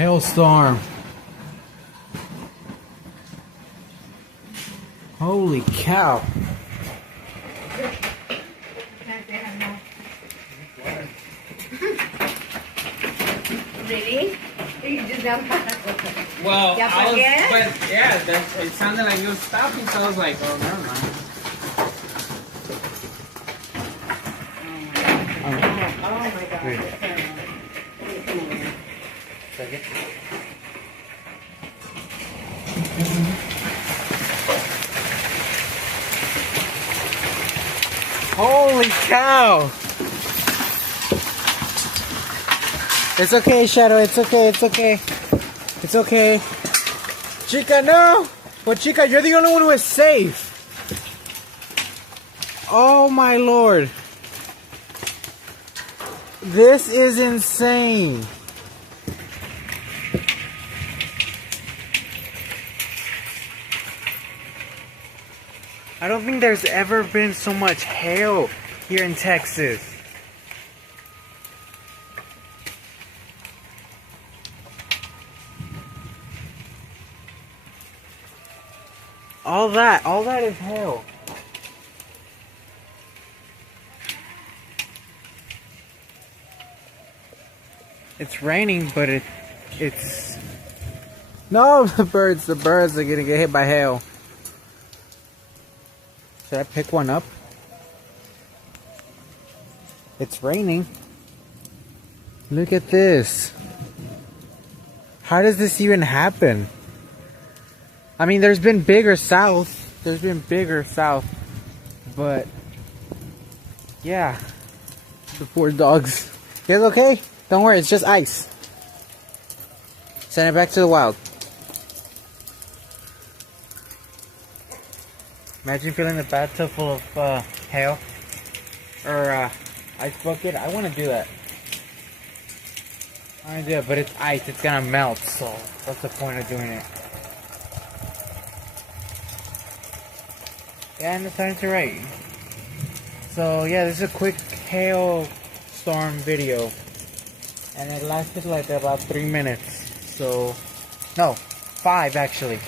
Hailstorm. Holy cow. Really? You just don't Well, ¿Ya I was, apagué? but yeah, it sounded like you were stopping, so I was like, oh, never mind. Oh my God. Second. Holy cow! It's okay, Shadow. It's okay. It's okay. It's okay. Chica, no! But Chica, you're the only one who is safe. Oh my lord. This is insane. I don't think there's ever been so much hail here in Texas. All that is hail. It's raining, but it's no, the birds are gonna get hit by hail. Should I pick one up? It's raining. Look at this. How does this even happen? I mean, there's been bigger south. But yeah. The poor dogs. You guys okay? Don't worry, it's just ice. Send it back to the wild. Imagine filling the bathtub full of hail or ice bucket. I want to do that. I want to do it, but it's ice. It's gonna melt. So what's the point of doing it? Yeah, and it's starting to rain. So yeah, this is a quick hail storm video, and it lasted like about 3 minutes. So no, 5 actually.